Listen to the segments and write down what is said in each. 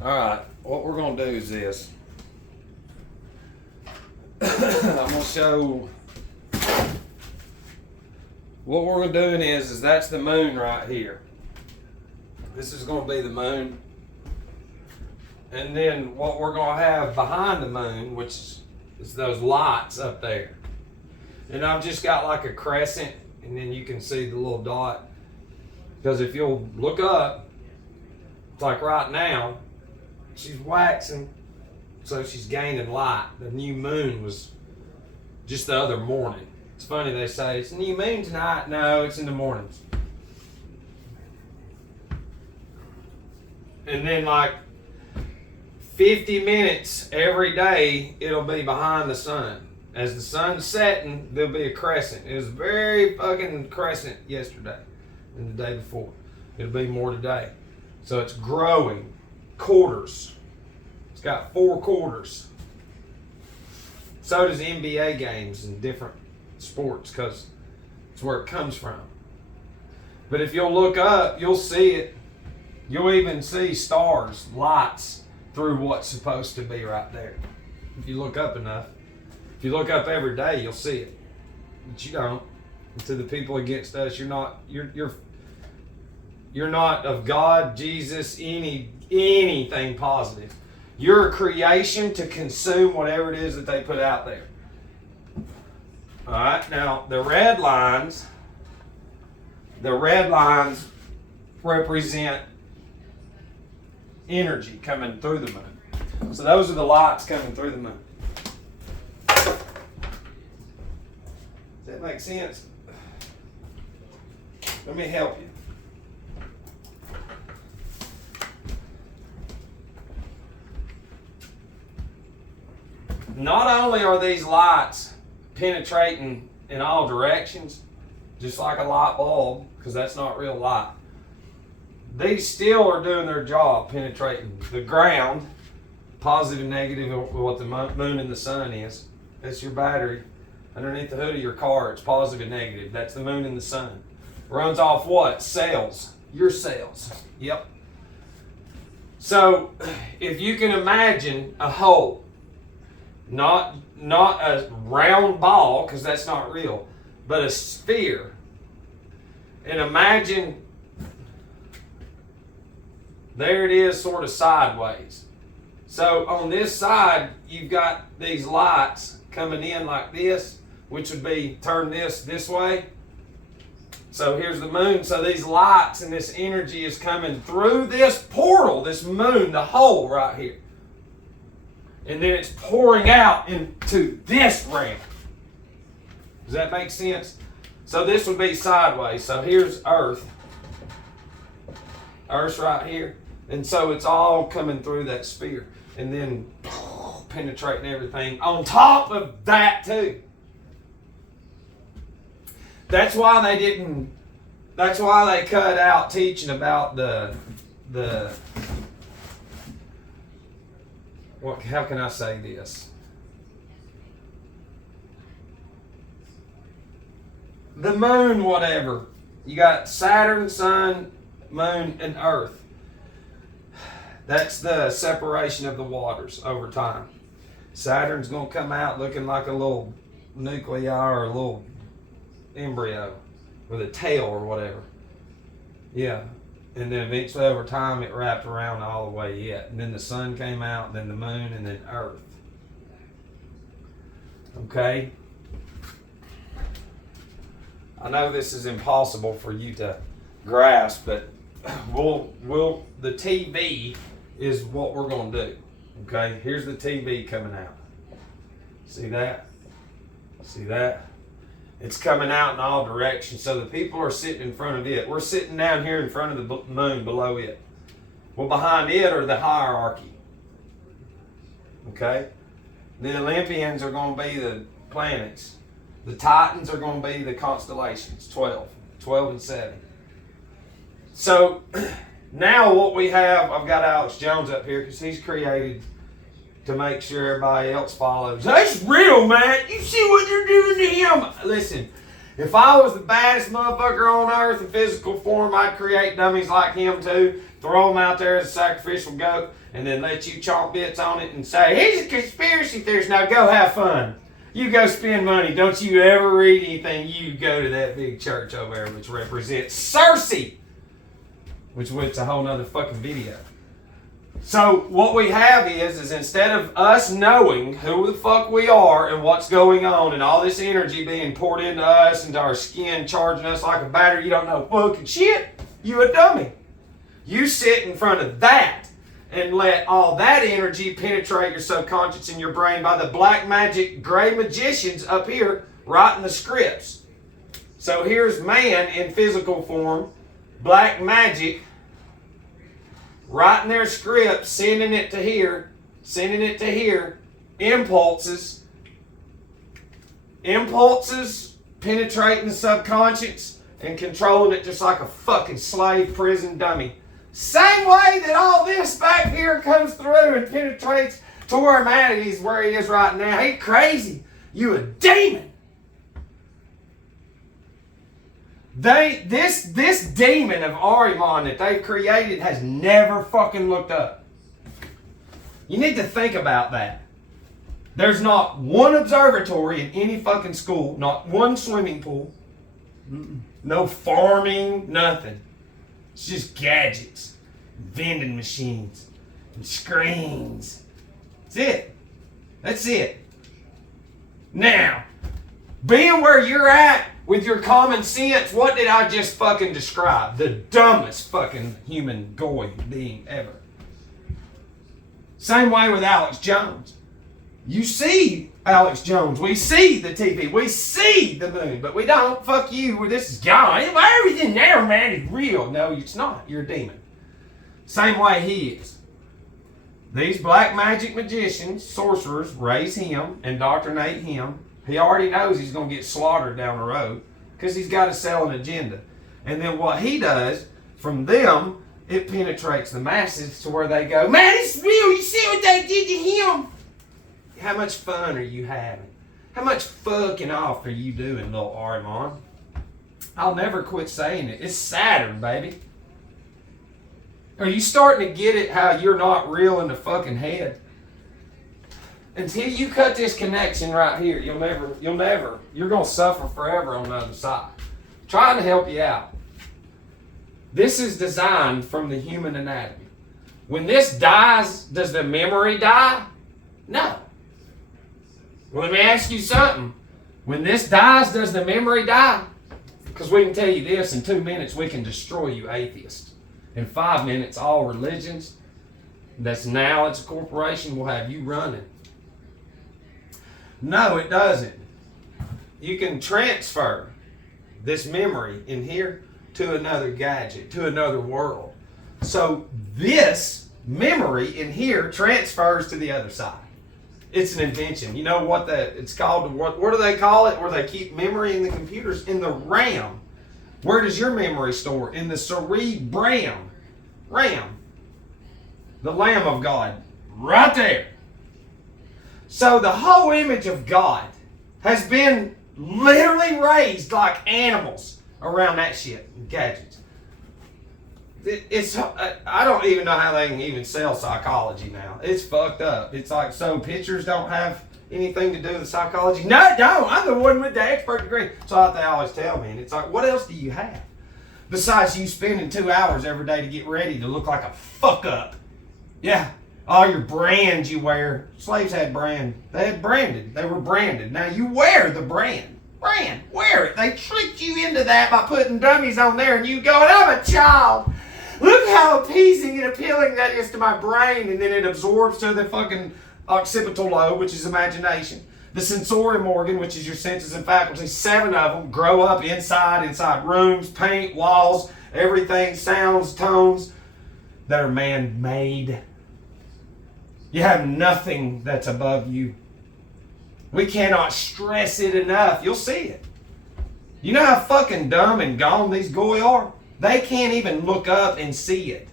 Alright, what we're going to do is this. I'm going to show what we're doing is that's the moon right here. This is going to be the moon. And then what we're going to have behind the moon, which is those lights up there. And I've just got like a crescent, and then you can see the little dot. Because if you'll look up, like right now, she's waxing, so she's gaining light. The new moon was just the other morning. It's funny they say, it's a new moon tonight. No, it's in the mornings. And then like 50 minutes every day, it'll be behind the sun. As the sun's setting, there'll be a crescent. It was very fucking crescent yesterday and the day before. It'll be more today. So it's growing. Quarters. It's got 4 quarters. So does NBA games and different sports, because it's where it comes from. But if you'll look up, you'll see it. You'll even see stars, lights through what's supposed to be right there. If you look up enough. If you look up every day, you'll see it. But you don't. And to the people against us, you're not of God, Jesus, anything positive. You're a creation to consume whatever it is that they put out there. All right. Now the red lines represent energy coming through the moon. So those are the lights coming through the moon. Does that make sense? Let me help you. Not only are these lights penetrating in all directions, just like a light bulb, because that's not real light, these still are doing their job, penetrating the ground, positive, negative, what the moon and the sun is. That's your battery. Underneath the hood of your car, it's positive and negative. That's the moon and the sun. Runs off what? Cells. Your cells. Yep. So, if you can imagine a hole, not a round ball, because that's not real, but a sphere. And imagine, there it is, sort of sideways. So on this side, you've got these lights coming in like this, which would be turn this way. So here's the moon. So these lights and this energy is coming through this portal, this moon, the hole right here. And then it's pouring out into this ramp. Does that make sense? So this would be sideways. So here's Earth. Earth's right here. And so it's all coming through that sphere. And then penetrating everything on top of that too. That's why they cut out teaching about how can I say this? The moon, whatever. You got Saturn, Sun, Moon, and Earth. That's the separation of the waters over time. Saturn's going to come out looking like a little nuclei or a little embryo with a tail or whatever. Yeah. And then eventually over time it wrapped around all the way yet. And then the sun came out, then the moon, and then Earth. Okay? I know this is impossible for you to grasp, but the TV is what we're going to do. Okay? Here's the TV coming out. See that? See that? It's coming out in all directions. So the people are sitting in front of it. We're sitting down here in front of the moon below it. Well, behind it are the hierarchy. Okay? The Olympians are going to be the planets. The Titans are going to be the constellations. 12 and 7. So now what we have, I've got Alex Jones up here because he's created to make sure everybody else follows. That's real, man. You see what they're doing to him? Listen, If I was the baddest motherfucker on earth in physical form, I'd create dummies like him too, throw them out there as a sacrificial goat, and then let you chomp bits on it and say, here's a conspiracy theorist, now go have fun. You go spend money. Don't you ever read anything. You go to that big church over there which represents Cersei, which was a whole nother fucking video. So what we have is instead of us knowing who the fuck we are and what's going on and all this energy being poured into us, into our skin, charging us like a battery, you don't know fucking shit, you a dummy. You sit in front of that and let all that energy penetrate your subconscious and your brain by the black magic gray magicians up here writing the scripts. So here's man in physical form, black magic, writing their script, sending it to here, impulses penetrating the subconscious and controlling it just like a fucking slave prison dummy. Same way that all this back here comes through and penetrates to where humanity's where he is right now. He crazy. You a demon. This demon of Ahriman that they've created has never fucking looked up. You need to think about that. There's not one observatory in any fucking school, not one swimming pool, no farming, nothing. It's just gadgets, vending machines, and screens. That's it. Now, being where you're at with your common sense, what did I just fucking describe? The dumbest fucking human goy being ever. Same way with Alex Jones. You see Alex Jones. We see the TV. We see the moon. But we don't. Fuck you. This is God. Everything there, man, is real. No, it's not. You're a demon. Same way he is. These black magic magicians, sorcerers, raise him, indoctrinate him. He already knows he's going to get slaughtered down the road because he's got to sell an agenda. And then what he does, from them, it penetrates the masses to where they go, man, it's real. You see what they did to him? How much fun are you having? How much fucking off are you doing, little Ahriman? I'll never quit saying it. It's Saturn, baby. Are you starting to get it how you're not real in the fucking head? Until you cut this connection right here, you're going to suffer forever on the other side. Trying to help you out. This is designed from the human anatomy. When this dies, does the memory die? No. Well, let me ask you something. When this dies, does the memory die? Because we can tell you this, in 2 minutes we can destroy you atheists. In 5 minutes, all religions, it's a corporation, will have you running. No, it doesn't. You can transfer this memory in here to another gadget, to another world. So this memory in here transfers to the other side. It's an invention. You know what it's called? What do they call it? Where they keep memory in the computers? In the RAM. Where does your memory store? In the cerebrum. RAM. The Lamb of God. Right there. So the whole image of God has been literally raised like animals around that shit. Gadgets. I don't even know how they can even sell psychology now. It's fucked up. It's like, so pictures don't have anything to do with psychology? No, it don't. I'm the one with the expert degree. So they always tell me. And it's like, what else do you have? Besides you spending 2 hours every day to get ready to look like a fuck up. Yeah. All your brands you wear. Slaves had brand. They had branded. They were branded. Now you wear the brand. Wear it. They tricked you into that by putting dummies on there and you going, I'm a child. Look how appeasing and appealing that is to my brain. And then it absorbs to the fucking occipital lobe, which is imagination. The sensorium organ, which is your senses and faculties, 7 of them grow up inside rooms, paint, walls, everything, sounds, tones that are man-made. You have nothing that's above you. We cannot stress it enough. You'll see it. You know how fucking dumb and gone these goy are? They can't even look up and see it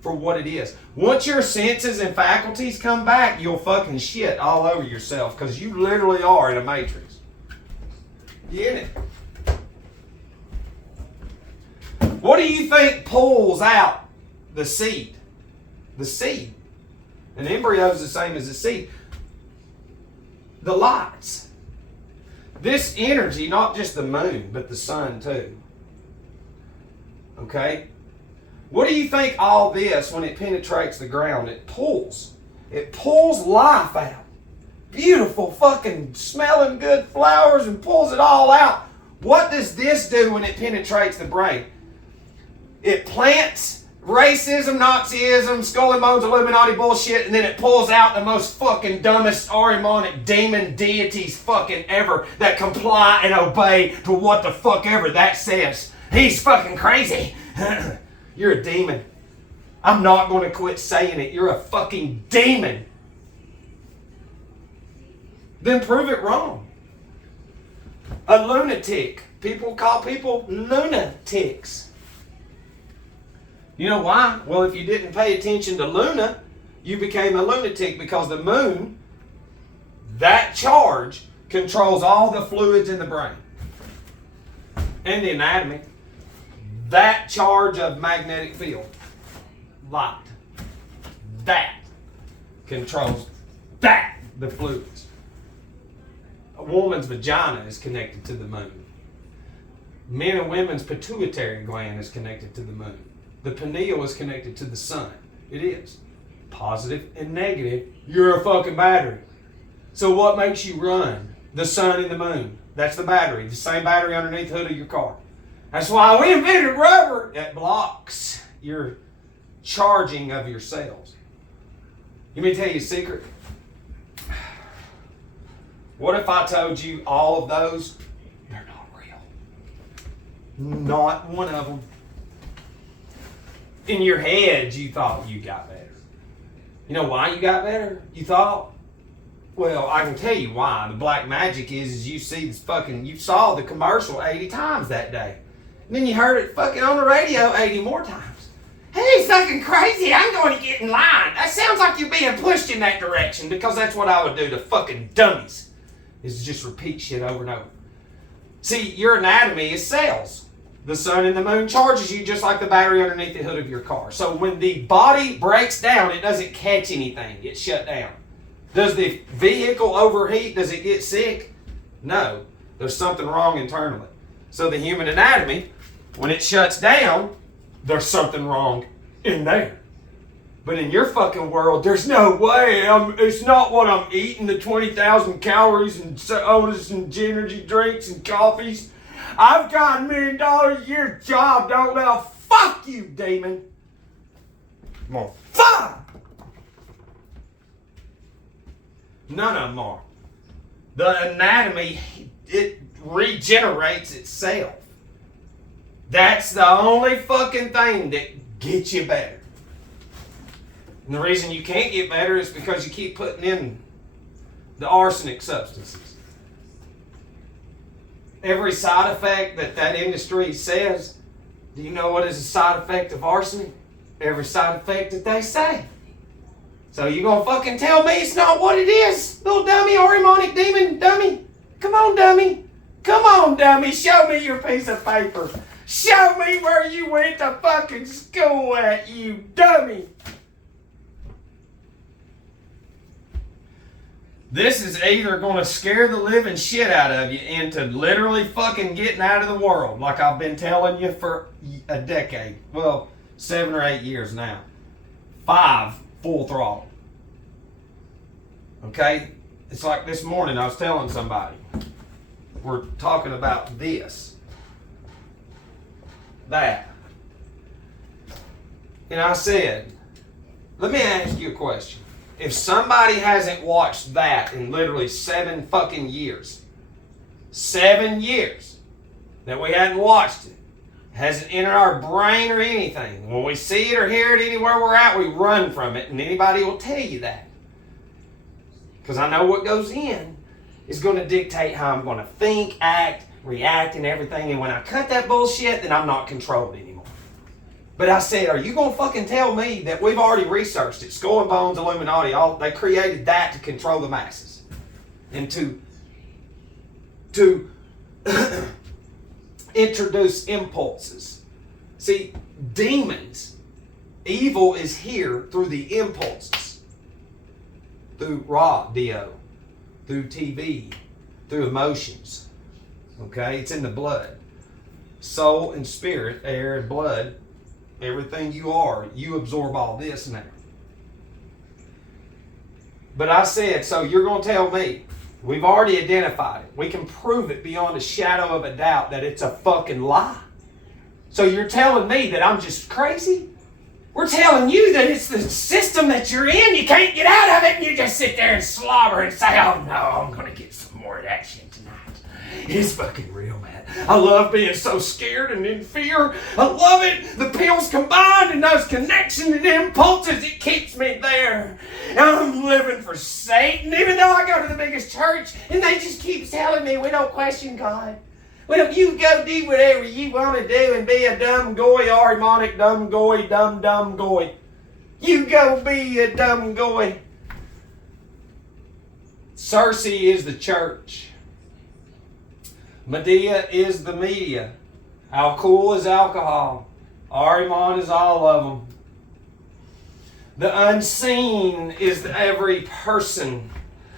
for what it is. Once your senses and faculties come back, you'll fucking shit all over yourself because you literally are in a matrix. You in it? What do you think pulls out the seed? The seed. An embryo is the same as a seed. The lights. This energy, not just the moon, but the sun too. Okay? What do you think all this, when it penetrates the ground, it pulls? It pulls life out. Beautiful fucking smelling good flowers and pulls it all out. What does this do when it penetrates the brain? It plants racism, Nazism, skull and bones, Illuminati bullshit, and then it pulls out the most fucking dumbest Ahrimanic demon deities fucking ever that comply and obey to what the fuck ever that says. He's fucking crazy. You're a demon. I'm not going to quit saying it. You're a fucking demon. Then prove it wrong. A lunatic. People call people lunatics. You know why? Well, if you didn't pay attention to Luna, you became a lunatic because the moon, that charge, controls all the fluids in the brain and the anatomy. That charge of magnetic field, light, that controls that, the fluids. A woman's vagina is connected to the moon. Men and women's pituitary gland is connected to the moon. The pineal is connected to the sun. It is. Positive and negative, you're a fucking battery. So what makes you run? The sun and the moon. That's the battery. The same battery underneath the hood of your car. That's why we invented rubber that blocks your charging of your cells. Let me tell you a secret. What if I told you all of those? They're not real. Not one of them. In your head, you thought you got better. You know why you got better? You thought? Well, I can tell you why. The black magic is you see this fucking, you saw the commercial 80 times that day. And then you heard it fucking on the radio 80 more times. Hey, fucking crazy, I'm going to get in line. That sounds like you're being pushed in that direction, because that's what I would do to fucking dummies, is just repeat shit over and over. See, your anatomy is cells. The sun and the moon charges you just like the battery underneath the hood of your car. So when the body breaks down, it doesn't catch anything. It's shut down. Does the vehicle overheat? Does it get sick? No. There's something wrong internally. So the human anatomy, when it shuts down, there's something wrong in there. But in your fucking world, there's no way. It's not what I'm eating, the 20,000 calories and sodas and energy drinks and coffees. I've got $1 million a year job, don't know. Fuck you, demon. I'm on fire. None of them are. The anatomy, it regenerates itself. That's the only fucking thing that gets you better. And the reason you can't get better is because you keep putting in the arsenic substances. Every side effect that industry says, do you know what is a side effect of arsenic? Every side effect that they say. So you gonna fucking tell me it's not what it is, little dummy, Ahrimanic demon dummy? Come on, dummy. Come on, dummy. Show me your piece of paper. Show me where you went to fucking school at, you dummy. This is either going to scare the living shit out of you into literally fucking getting out of the world, like I've been telling you for a decade. Well, 7 or 8 years now. 5, full throttle. Okay? It's like this morning I was telling somebody. We're talking about this. That. And I said, let me ask you a question. If somebody hasn't watched that in literally 7 fucking years, 7 years that we hadn't watched it, hasn't entered our brain or anything. When we see it or hear it anywhere we're at, we run from it, and anybody will tell you that. Because I know what goes in is going to dictate how I'm going to think, act, react, and everything. And when I cut that bullshit, then I'm not controlled anymore. But I said, are you going to fucking tell me that we've already researched it? Skull and Bones, Illuminati, they created that to control the masses. And to introduce impulses See, demons, evil is here through the impulses. Through radio, through TV, through emotions. Okay? It's in the blood. Soul and spirit, air and blood, everything you are, you absorb all this now. But I said, so you're going to tell me, we've already identified it. We can prove it beyond a shadow of a doubt that it's a fucking lie. So you're telling me that I'm just crazy? We're telling you that it's the system that you're in. You can't get out of it, and you just sit there and slobber and say, oh no, I'm going to get some more of that shit tonight. It's fucking real, man. I love being so scared and in fear. I love it. The pills combined and those connections and impulses, it keeps me there. And I'm living for Satan, even though I go to the biggest church, and they just keep telling me we don't question God. Well, you go do whatever you want to do and be a dumb goy, Ahrimanic dumb goy, dumb goy. You go be a dumb goy. Cersei is the church. Medea is the media. Alcohol is alcohol. Ahriman is all of them. The unseen is every person.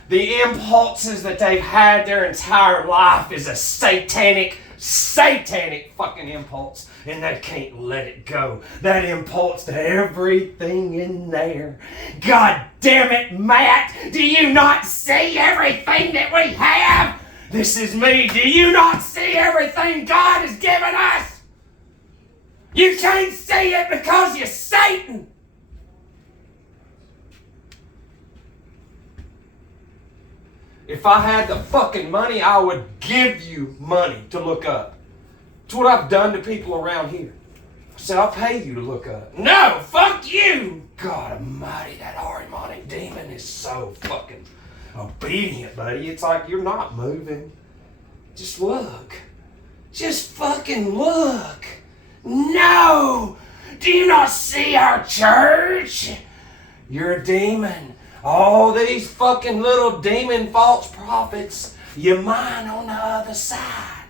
The impulses that they've had their entire life is a satanic fucking impulse. And they can't let it go. That impulse to everything in there. God damn it, Matt! Do you not see everything that we have? This is me. Do you not see everything God has given us? You can't see it because you're Satan. If I had the fucking money, I would give you money to look up. It's what I've done to people around here. I said, I'll pay you to look up. No, fuck you! God almighty, that Ahrimanic demon is so fucking obedient, buddy. It's like you're not moving. Just look. Just fucking look. No! Do you not see our church? You're a demon. All these fucking little demon false prophets, you're mine on the other side.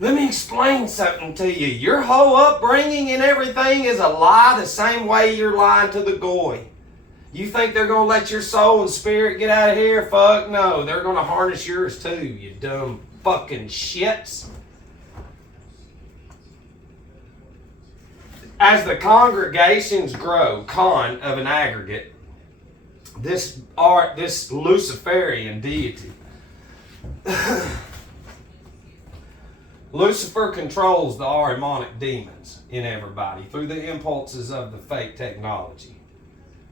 Let me explain something to you. Your whole upbringing and everything is a lie the same way you're lying to the goy. You think they're going to let your soul and spirit get out of here? Fuck no. They're going to harness yours too, you dumb fucking shits. As the congregations grow, of an aggregate, this Luciferian deity, Lucifer controls the Ahrimanic demons in everybody through the impulses of the fake technology.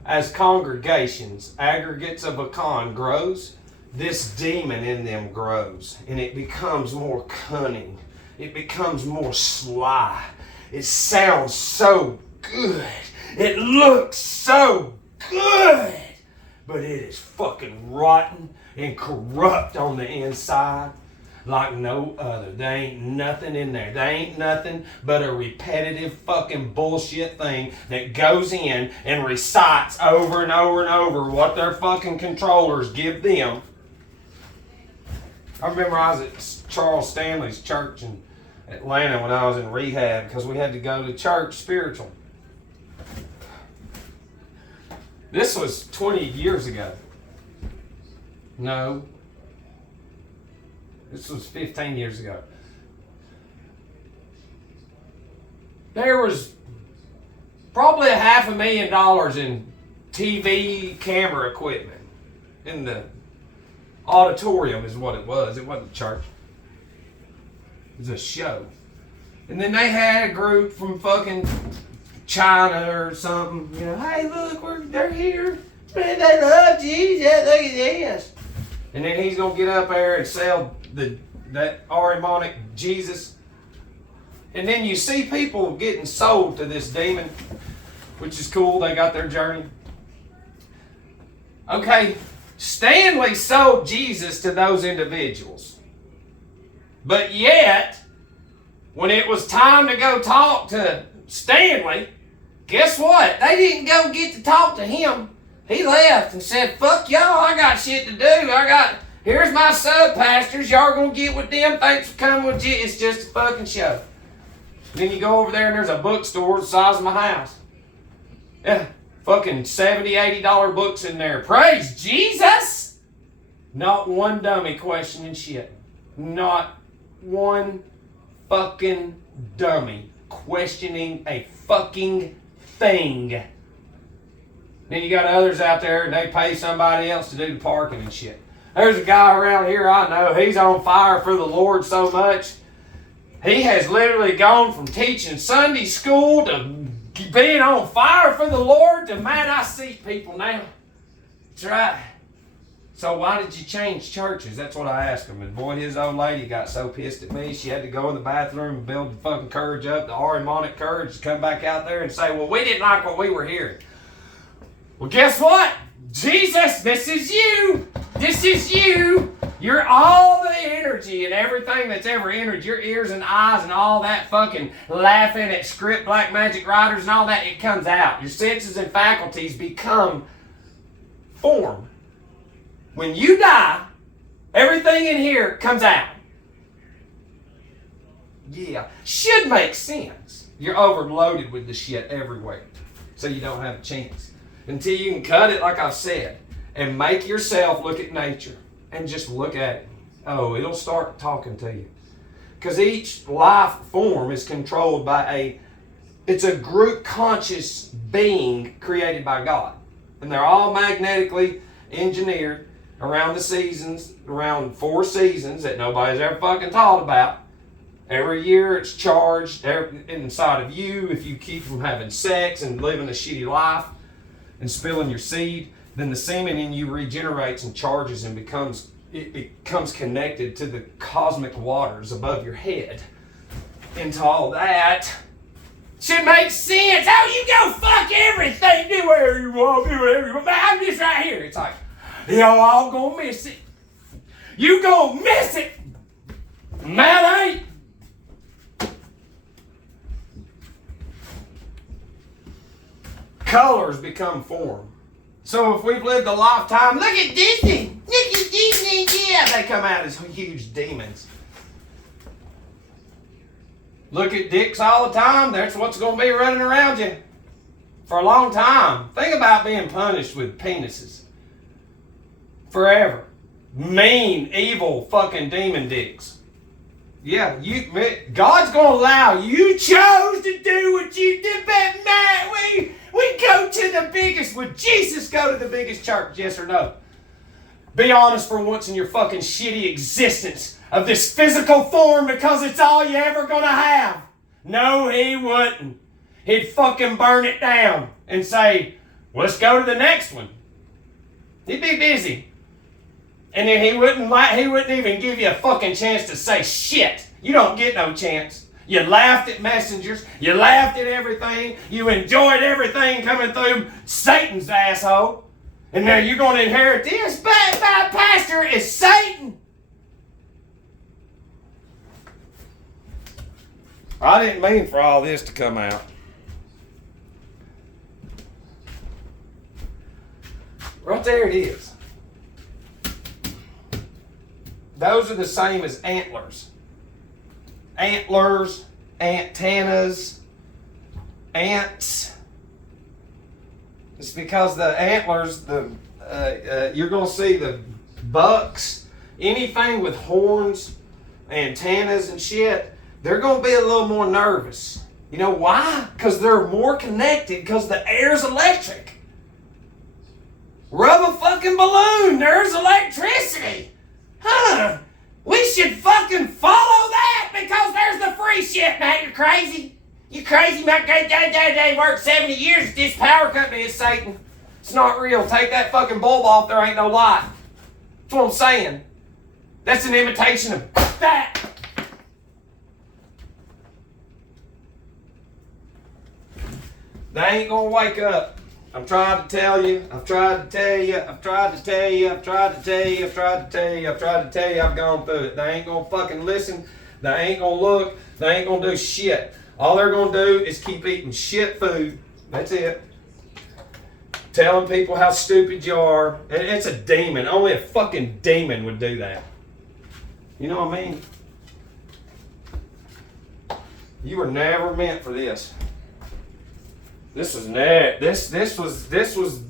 As congregations, aggregates of a con grows, this demon in them grows, and it becomes more cunning. It becomes more sly. It sounds so good. It looks so good. But it is fucking rotten and corrupt on the inside like no other. There ain't nothing in there. There ain't nothing but a repetitive fucking bullshit thing that goes in and recites over and over and over what their fucking controllers give them. I remember I was at Charles Stanley's church in Atlanta when I was in rehab because we had to go to church spiritual. This was 20 years ago. No. This was 15 years ago. There was probably $500,000 in TV camera equipment in the auditorium is what it was. It wasn't church. It was a show. And then they had a group from fucking China or something. You know, hey, look, they're here. Man, they love Jesus. Look at this. And then he's going to get up there and sell that Ahrimanic Jesus. And then you see people getting sold to this demon, which is cool. They got their journey. Okay, Stanley sold Jesus to those individuals. But yet, when it was time to go talk to Stanley, guess what? They didn't go get to talk to him. He left and said, fuck y'all, I got shit to do. Here's my sub-pastors. Y'all gonna get with them. Thanks for coming with you. It's just a fucking show. Then you go over there and there's a bookstore the size of my house. Yeah, fucking $70, $80 books in there. Praise Jesus! Not one dummy questioning shit. Not one fucking dummy questioning a fucking thing. Then you got others out there and they pay somebody else to do the parking and shit. There's a guy around here I know, he's on fire for the Lord so much. He has literally gone from teaching Sunday school to being on fire for the Lord to, man, I see people now. That's right. So why did you change churches? That's what I asked him. And boy, his old lady got so pissed at me, she had to go in the bathroom and build the fucking courage up, the Ahrimanic courage, to come back out there and say, well, we didn't like what we were hearing. Well, guess what? Jesus, this is you. This is you. You're all the energy and everything that's ever entered your ears and eyes and all that fucking laughing at script black magic writers and all that. It comes out. Your senses and faculties become form. When you die, everything in here comes out. Yeah. Should make sense. You're overloaded with the shit everywhere. So you don't have a chance. Until you can cut it, like I've said, and make yourself look at nature and just look at it. Oh, it'll start talking to you. Because each life form is controlled by it's a group conscious being created by God. And they're all magnetically engineered around the seasons, around 4 seasons that nobody's ever fucking taught about. Every year it's charged inside of you. If you keep from having sex and living a shitty life and spilling your seed, then the semen in you regenerates and charges and becomes connected to the cosmic waters above your head. Into all that should make sense. Oh, you go fuck everything, do whatever you want, do whatever you want. I'm just right here. It's like, y'all gonna miss it. You gonna miss it. Matt ain't. Colors become form. So if we've lived a lifetime, look at Disney. Look at Disney, yeah. They come out as huge demons. Look at dicks all the time. That's what's going to be running around you for a long time. Think about being punished with penises. Forever. Mean, evil, fucking demon dicks. Yeah, God's going to allow you. You chose to do what you did, but man, we go to the biggest. Would Jesus go to the biggest church? Yes or no? Be honest for once in your fucking shitty existence of this physical form, because it's all you ever gonna have. No, he wouldn't. He'd fucking burn it down and say, well, let's go to the next one. He'd be busy. And then he wouldn't even give you a fucking chance to say shit. You don't get no chance. You laughed at messengers. You laughed at everything. You enjoyed everything coming through Satan's asshole. And now you're going to inherit this. But my pastor is Satan. I didn't mean for all this to come out. Right there it is. Those are the same as antlers. Antlers, antennas, ants. It's because the antlers, you're going to see the bucks, anything with horns, antennas and shit, they're going to be a little more nervous. You know why? Because they're more connected, because the air's electric. Rub a fucking balloon, there's electricity. Huh? We should fucking follow that, because there's the free shit, man. You're crazy. You crazy, man. They worked 70 years at this power company. It's Satan. It's not real. Take that fucking bulb off. There ain't no light. That's what I'm saying. That's an imitation of that. They ain't gonna wake up. I'm trying to tell you, I've tried to tell you, I've tried to tell you, I've tried to tell you, I've tried to tell you, I've tried to tell you, I've gone through it. They ain't gonna fucking listen, they ain't gonna look, they ain't gonna do shit. All they're gonna do is keep eating shit food. That's it. Telling people how stupid you are. And it's a demon. Only a fucking demon would do that. You know what I mean? You were never meant for this. This was this was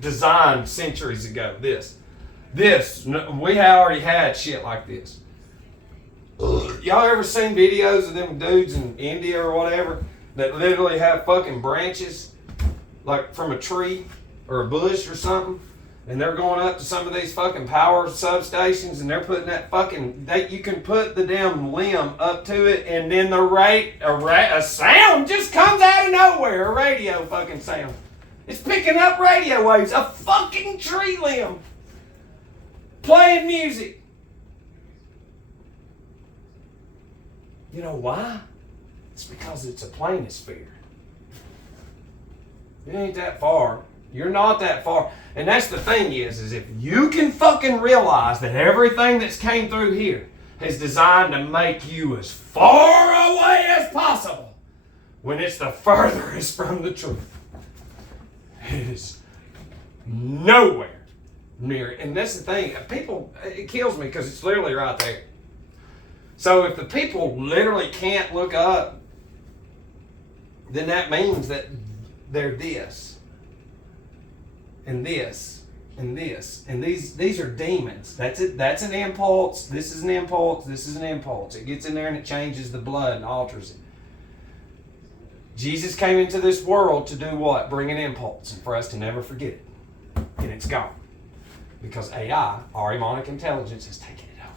designed centuries ago. This we already had shit like this. Y'all ever seen videos of them dudes in India or whatever that literally have fucking branches like from a tree or a bush or something, and they're going up to some of these fucking power substations and they're putting that fucking you can put the damn limb up to it, and then a sound just comes out of nowhere, a radio fucking sound. It's picking up radio waves, a fucking tree limb playing music. You know why? It's because it's a planisphere. It ain't that far. You're not that far. And that's the thing is if you can fucking realize that everything that's came through here is designed to make you as far away as possible, when it's the furthest from the truth, it is nowhere near it. And that's the thing. People, it kills me because it's literally right there. So if the people literally can't look up, then that means that they're this. And this, and this, and these are demons. That's it. That's an impulse. This is an impulse. This is an impulse. It gets in there and it changes the blood and alters it. Jesus came into this world to do what? Bring an impulse, and for us to never forget it. And it's gone. Because AI, Ahrimanic intelligence, has taken it over.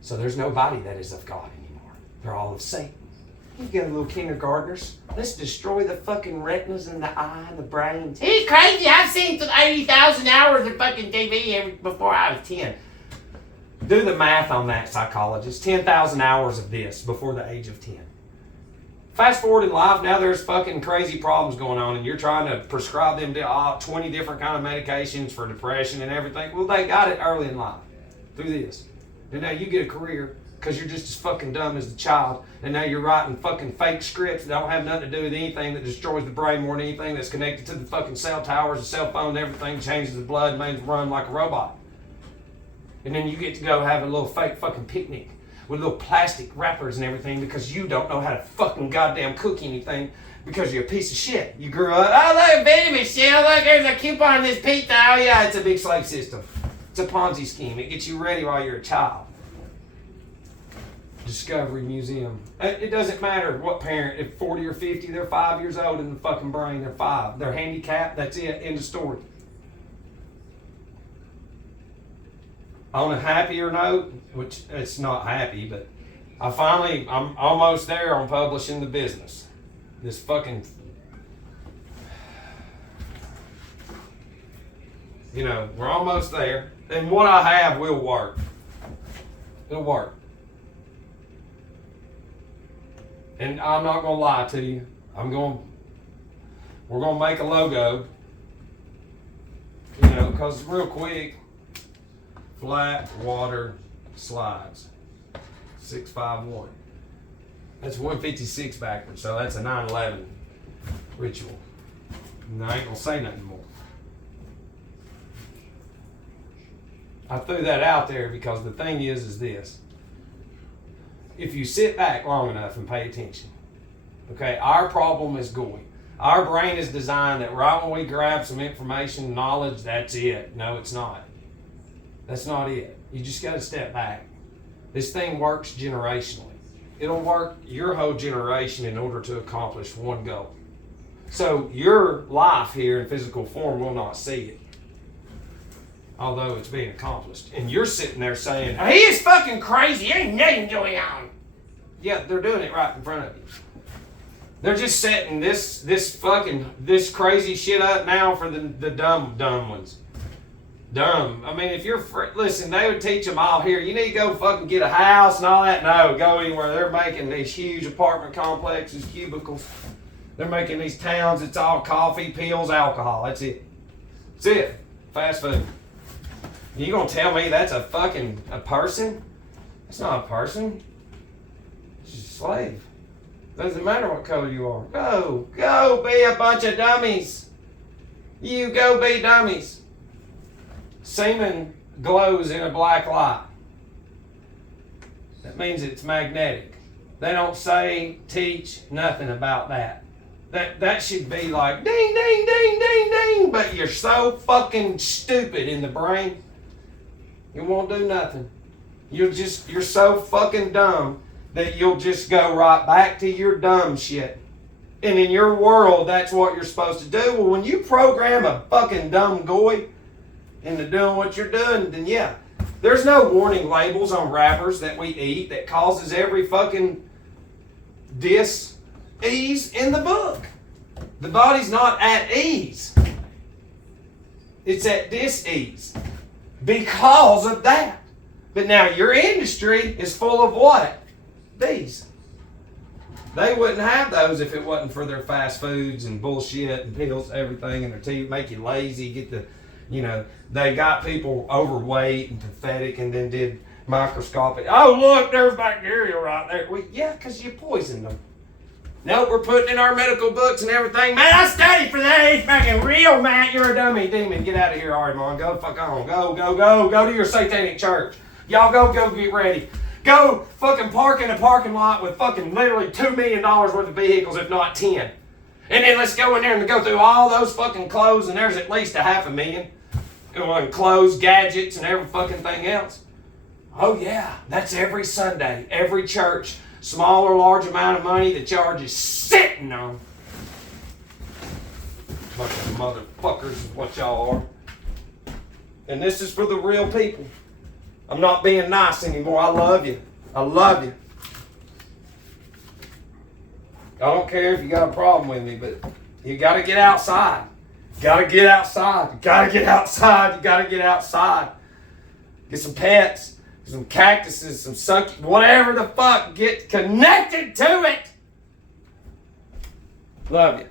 So there's nobody that is of God anymore. They're all of Satan. You got little kindergartners. Let's destroy the fucking retinas and the eye and the brains. He's crazy. I've seen 80,000 hours of fucking TV before I was 10. Do the math on that, psychologist. 10,000 hours of this before the age of 10. Fast forward in life, now there's fucking crazy problems going on, and you're trying to prescribe them 20 different kind of medications for depression and everything. Well, they got it early in life through this. And now you get a career because you're just as fucking dumb as the child, and now you're writing fucking fake scripts that don't have nothing to do with anything, that destroys the brain more than anything, that's connected to the fucking cell towers, the cell phone, and everything, changes the blood, makes it run like a robot. And then you get to go have a little fake fucking picnic with little plastic wrappers and everything because you don't know how to fucking goddamn cook anything because you're a piece of shit. You grew up, oh look, Benjamin, shit, look, there's a coupon on this pizza. Oh yeah, it's a big slave system. It's a Ponzi scheme. It gets you ready while you're a child. Discovery Museum. It doesn't matter what parent, if 40 or 50, they're 5 years old in the fucking brain, they're 5. They're handicapped, that's it, end of story. On a happier note, which it's not happy, but I'm almost there on publishing the business. This fucking, we're almost there. And what I have will work. It'll work. And I'm not going to lie to you. We're going to make a logo, because real quick, flat water slides, 651. That's 156 backwards, so that's a 9/11 ritual. And I ain't going to say nothing more. I threw that out there because the thing is this. If you sit back long enough and pay attention, okay, our problem is going. Our brain is designed that right when we grab some information, knowledge, that's it. No, it's not. That's not it. You just got to step back. This thing works generationally. It'll work your whole generation in order to accomplish one goal. So your life here in physical form will not see it, although it's being accomplished. And you're sitting there saying, he is fucking crazy, ain't nothing going on. Yeah, they're doing it right in front of you. They're just setting this crazy shit up now for the dumb ones. Dumb. I mean, if you're, listen, they would teach them all here. You need to go fucking get a house and all that. No, go anywhere. They're making these huge apartment complexes, cubicles. They're making these towns. It's all coffee, pills, alcohol. That's it. That's it. Fast food. You gonna tell me that's a person? It's not a person. It's just a slave. Doesn't matter what color you are. Go be a bunch of dummies. You go be dummies. Semen glows in a black light. That means it's magnetic. They don't say, teach, nothing about that. That should be like ding, ding, ding, ding, ding. But you're so fucking stupid in the brain, you won't do nothing. You're so fucking dumb that you'll just go right back to your dumb shit. And in your world, that's what you're supposed to do. Well, when you program a fucking dumb goy into doing what you're doing, then yeah. There's no warning labels on wrappers that we eat that causes every fucking dis-ease in the book. The body's not at ease. It's at dis-ease because of that. But now your industry is full of what? These. They wouldn't have those if it wasn't for their fast foods and bullshit and pills, everything, and their teeth make you lazy, get the, they got people overweight and pathetic and then did microscopic. Oh, look, there's bacteria right there. Well, yeah, because you poisoned them. No, we're putting in our medical books and everything. Man, I studied for that. It's fucking real, man. You're a dummy demon. Get out of here, Ahrimanic. Go fuck on. Go to your satanic church. Y'all go get ready. Go fucking park in a parking lot with fucking literally $2 million worth of vehicles, if not 10. And then let's go in there and go through all those fucking clothes, and there's at least $500,000. And clothes, gadgets, and every fucking thing else. Oh yeah, that's every Sunday, every church. Small or large amount of money the charge is sitting on. Fucking motherfuckers is what y'all are. And this is for the real people. I'm not being nice anymore. I love you. I love you. I don't care if you got a problem with me, but you got to get outside. Gotta get outside. You gotta get outside. You gotta get outside. Get some pets. Some cactuses, some sucky, whatever the fuck, get connected to it. Love you.